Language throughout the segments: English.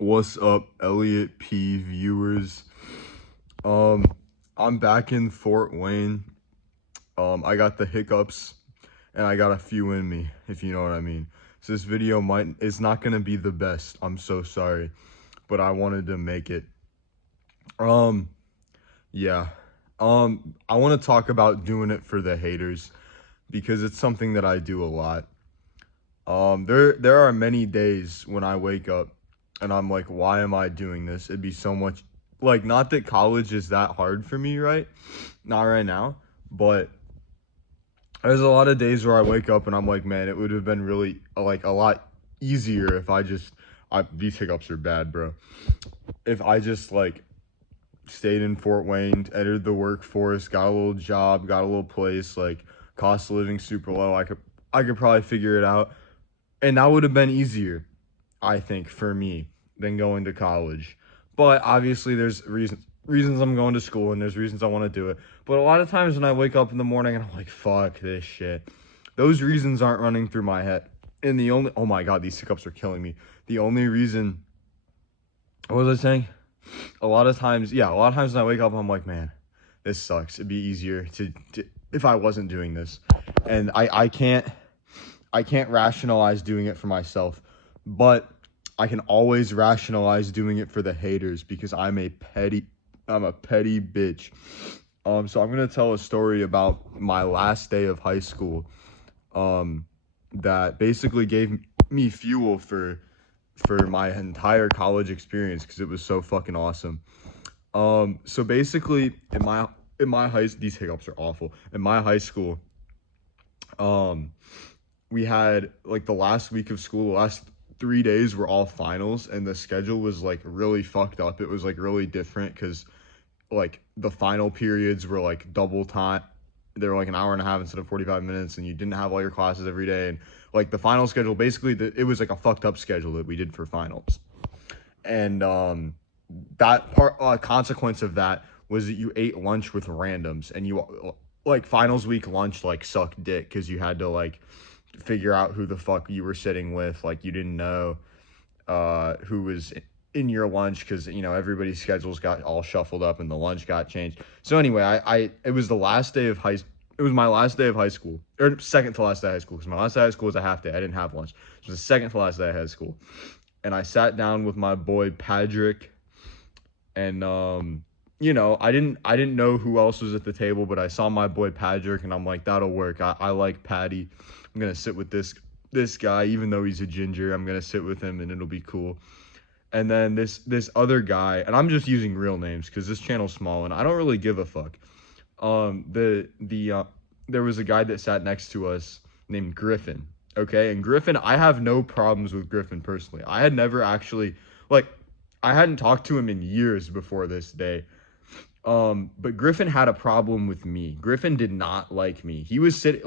What's up, Elliot P viewers? Um, I'm back in Fort Wayne. I got the hiccups, and I got a few in me, if you know what I mean. So this video is not gonna be the best. I'm so sorry, but I wanted to make it. Um, yeah. I want to talk about doing it for the haters because it's something that I do a lot. There are many days when I wake up and I'm like, why am I doing this? It'd be so much like, not that college is that hard for me, right? Not right now, but there's a lot of days where I wake up and I'm like, man, it would have been really like a lot easier if these hiccups are bad, bro. If I just like stayed in Fort Wayne, entered the workforce, got a little job, got a little place, like cost of living super low, I could probably figure it out. And that would have been easier, I think, for me than going to college. But obviously there's reasons I'm going to school and there's reasons I want to do it. But a lot of times when I wake up in the morning and I'm like, fuck this shit, those reasons aren't running through my head. And oh my God, these hiccups are killing me. The only reason, what was I saying? A lot of times when I wake up, I'm like, man, this sucks. It'd be easier to if I wasn't doing this. And I can't rationalize doing it for myself, but I can always rationalize doing it for the haters because I'm a petty bitch. So I'm gonna tell a story about my last day of high school, that basically gave me fuel for my entire college experience because it was so fucking awesome. So basically in my these hiccups are awful. In my high school, we had like the last week of school, the last 3 days were all finals, and the schedule was like really fucked up. It was like really different because like the final periods were like double time. They were like an hour and a half instead of 45 minutes, and you didn't have all your classes every day. And like the final schedule, basically, it was like a fucked up schedule that we did for finals. And that part, consequence of that was that you ate lunch with randoms, and you like finals week lunch like sucked dick because you had to like figure out who the fuck you were sitting with. Like you didn't know who was in your lunch because everybody's schedules got all shuffled up and the lunch got changed. So anyway, it was the last day of it was my last day of high school, or second to last day of high school, because my last day of high school was a half day. I didn't have lunch. It was the second to last day of high school, and I sat down with my boy Patrick, and I didn't know who else was at the table, but I saw my boy Patrick, and I'm like, that'll work. I like Patty. I'm gonna sit with this guy, even though he's a ginger. I'm gonna sit with him, and it'll be cool. And then this other guy, and I'm just using real names because this channel's small and I don't really give a fuck. There was a guy that sat next to us named Griffin. Okay, and Griffin, I have no problems with Griffin personally. I had never actually I hadn't talked to him in years before this day. But Griffin had a problem with me. Griffin did not like me. He was sitting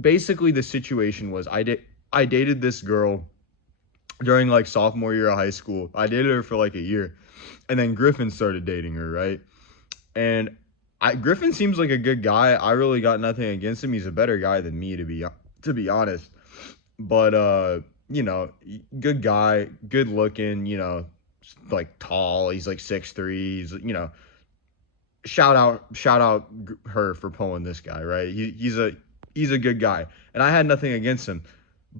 basically the situation was I dated this girl during like sophomore year of high school. I dated her for like a year, and then Griffin started dating her, right? And Griffin seems like a good guy. I really got nothing against him. He's a better guy than me, to be honest. But good guy, good looking, like tall. He's like 6'3". He's shout out her for pulling this guy, right? He's a good guy, and I had nothing against him.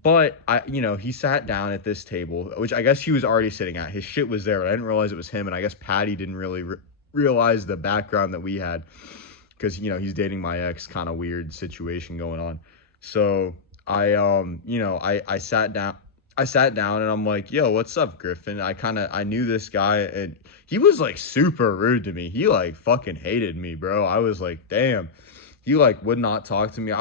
But he sat down at this table, which I guess he was already sitting at. His shit was there, but I didn't realize it was him. And I guess Patty didn't really realize the background that we had because, he's dating my ex, kind of weird situation going on. So I sat down. And I'm like, yo, what's up, Griffin? I knew this guy, and he was like super rude to me. He like fucking hated me, bro. I was like, damn. He like would not talk to me.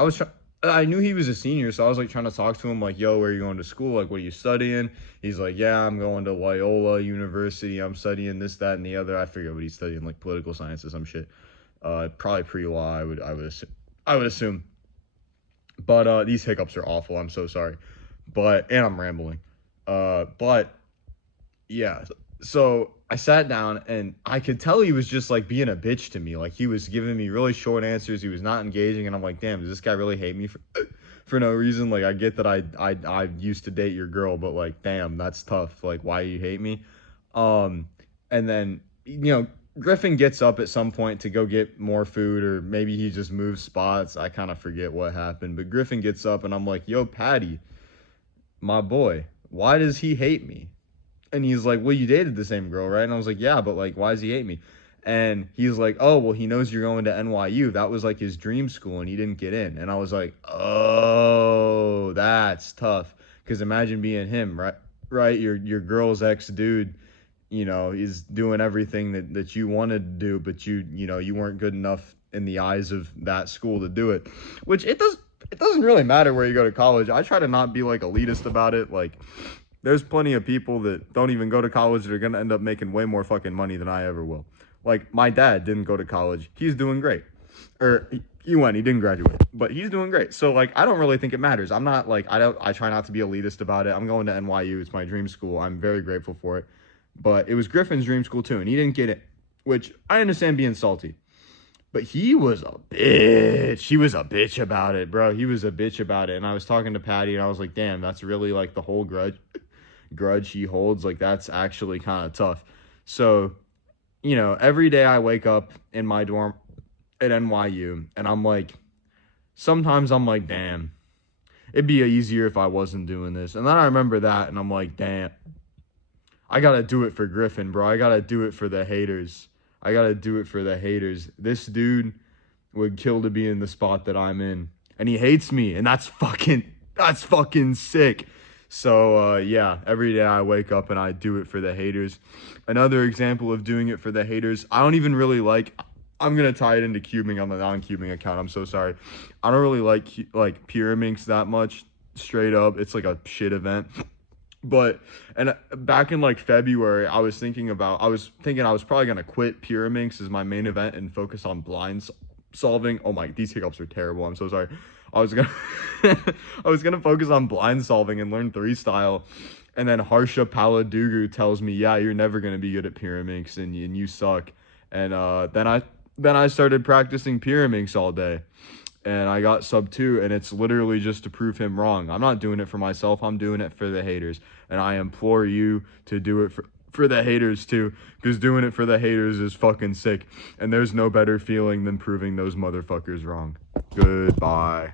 I knew he was a senior, so I was like trying to talk to him, like, yo, where are you going to school? Like, what are you studying? He's like, yeah, I'm going to Loyola University. I'm studying this, that, and the other. I forget what he's studying, like political science or some shit. Probably pre-law, I would assume. But these hiccups are awful. I'm so sorry. And I'm rambling. But yeah. So I sat down, and I could tell he was just like being a bitch to me. Like he was giving me really short answers. He was not engaging, and I'm like, damn, does this guy really hate me for no reason. Like, I get that I used to date your girl, but like, damn, that's tough. Like, why you hate me? And then, Griffin gets up at some point to go get more food, or maybe he just moves spots. I kind of forget what happened, but Griffin gets up and I'm like, yo, Patty, my boy, why does he hate me? And he's like, well, you dated the same girl, right? And I was like, yeah, but like, why does he hate me? And he's like, oh, well, he knows you're going to NYU. That was like his dream school and he didn't get in. And I was like, oh, that's tough. Because imagine being him, right? Right? Your girl's ex dude, is doing everything that you wanted to do, but you weren't good enough in the eyes of that school to do it. Which it doesn't really matter where you go to college. I try to not be like elitist about it. Like, there's plenty of people that don't even go to college that are gonna end up making way more fucking money than I ever will. Like, my dad didn't go to college. He's doing great. Or he didn't graduate, but he's doing great. So like, I don't really think it matters. I'm not like, I try not to be elitist about it. I'm going to NYU. It's my dream school. I'm very grateful for it. But it was Griffin's dream school too, and he didn't get it, which I understand being salty. But he was a bitch. He was a bitch about it, bro. He was a bitch about it. And I was talking to Patty, and I was like, damn, that's really like the whole grudge he holds. Like, that's actually kind of tough. So, every day I wake up in my dorm at NYU, and I'm like, sometimes I'm like, damn, it'd be easier if I wasn't doing this. And then I remember that, and I'm like, damn, I gotta do it for Griffin, bro. I gotta do it for the haters. I gotta do it for the haters. This dude would kill to be in the spot that I'm in, and he hates me, and that's fucking sick. So, yeah, every day I wake up and I do it for the haters. Another example of doing it for the haters, I don't even really like, I'm going to tie it into cubing on the non-cubing account. I'm so sorry. I don't really like Pyraminx that much, straight up. It's like a shit event. But, and back in like February, I was thinking I was probably going to quit Pyraminx as my main event and focus on blind solving. Oh my, these hiccups are terrible. I'm so sorry. I was gonna focus on blind solving and learn 3-style, and then Harsha Paladugu tells me, yeah, you're never gonna be good at Pyraminx and you suck. And then I started practicing Pyraminx all day, and I got sub 2, and it's literally just to prove him wrong. I'm not doing it for myself. I'm doing it for the haters, and I implore you to do it for the haters too, because doing it for the haters is fucking sick, and there's no better feeling than proving those motherfuckers wrong. Goodbye.